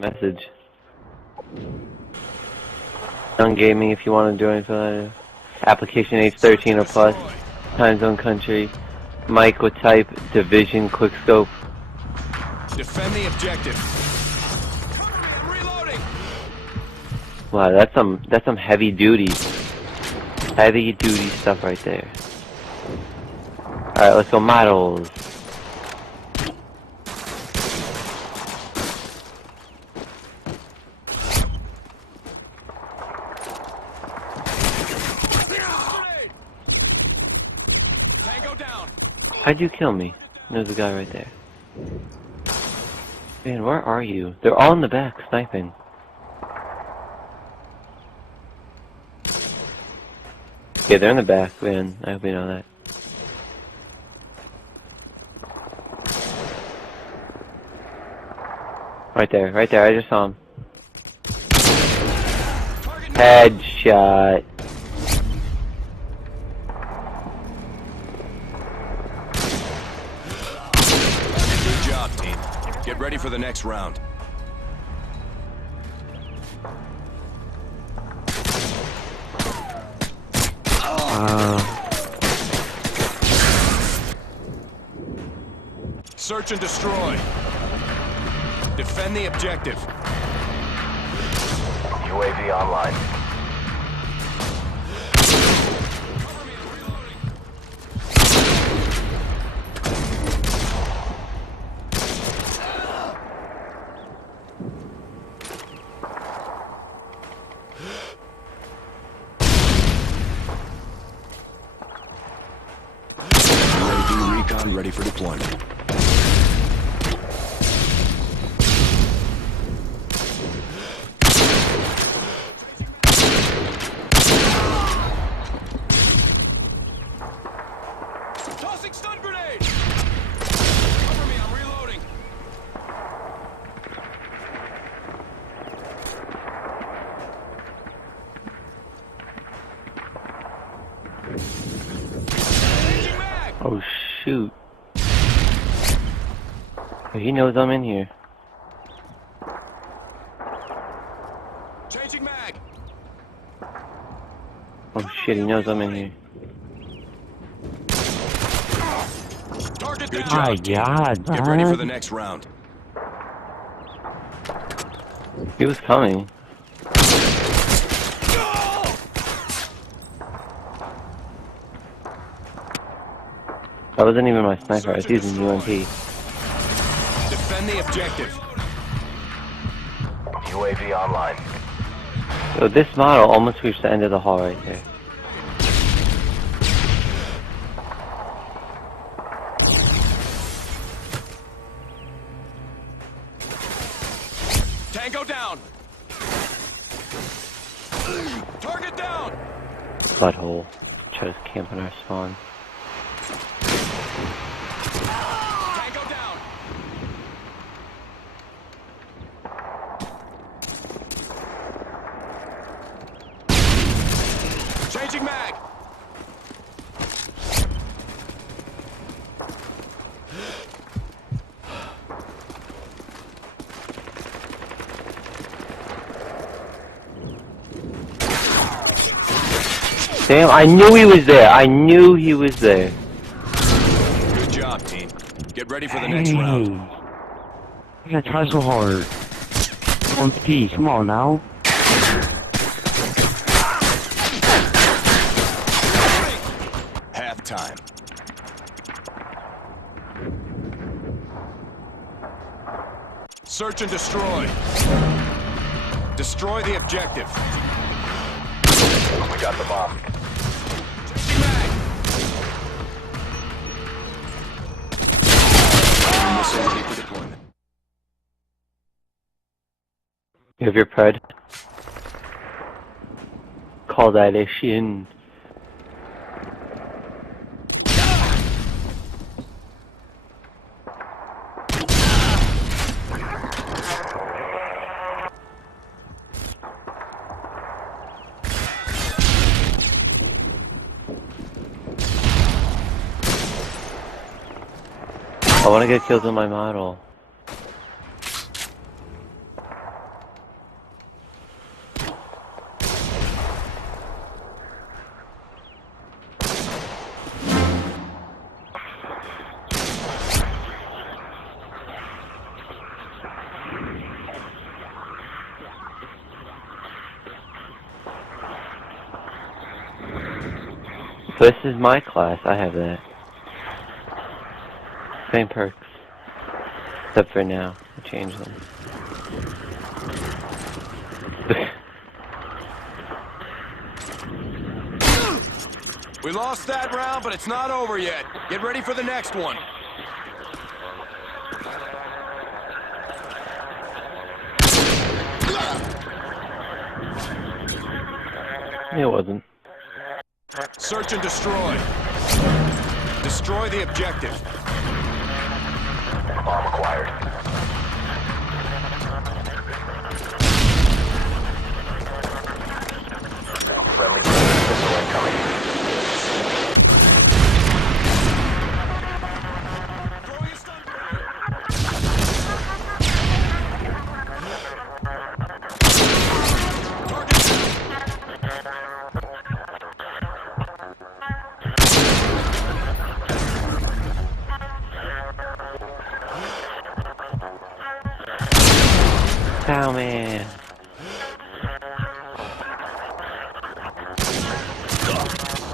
Message. Young Gaming if you want to join for application age 13 or plus. Time zone country. Mike with type division quickscope. Defend the objective. Reloading. Wow, that's some heavy duty stuff right there. Alright, let's go models. Tango down. How'd you kill me? There's a guy right there. Man, where are you? They're all in the back sniping. Yeah, they're in the back, man. I hope you know that. Right there, I just saw him. Headshot. Good job, team. Get ready for the next round. Search and destroy. Defend the objective. UAV online. UAV recon ready for deployment. Tossing stun grenade! Cover me, I'm reloading. Changing mag! Oh shoot. He knows I'm in here. Changing mag! Oh shit, he knows I'm in here. Target good My job, team. God, Get ready for man. the next round. He was coming. That wasn't even my sniper, I was using UMP. Defend the objective. UAV online. So this model almost reached the end of the hall right there. Tango down. Target down. Butthole. Try to camp in our spawn. Tango down. Changing mag. Damn, I knew he was there! I knew he was there! Good job, team. Get ready for the next round. I gotta try so hard. One piece, come on now. Halftime. Search and destroy. Destroy the objective. We got the bomb. Changing mag. Missile ready for deployment. You have your pred? Call that a shin. I wanna get kills on my model. This is my class. I have that. Same perks. Except for now. I changed them. We lost that round, but it's not over yet. Get ready for the next one. It wasn't. Search and destroy. Destroy the objective. Bomb acquired. Friendly missile incoming. Throwing a stun grenade. Cow man.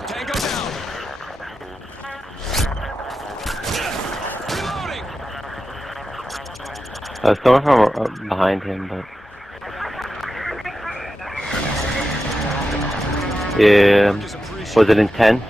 Tango down. Reloading. I was coming from behind him, but yeah. Was it intense?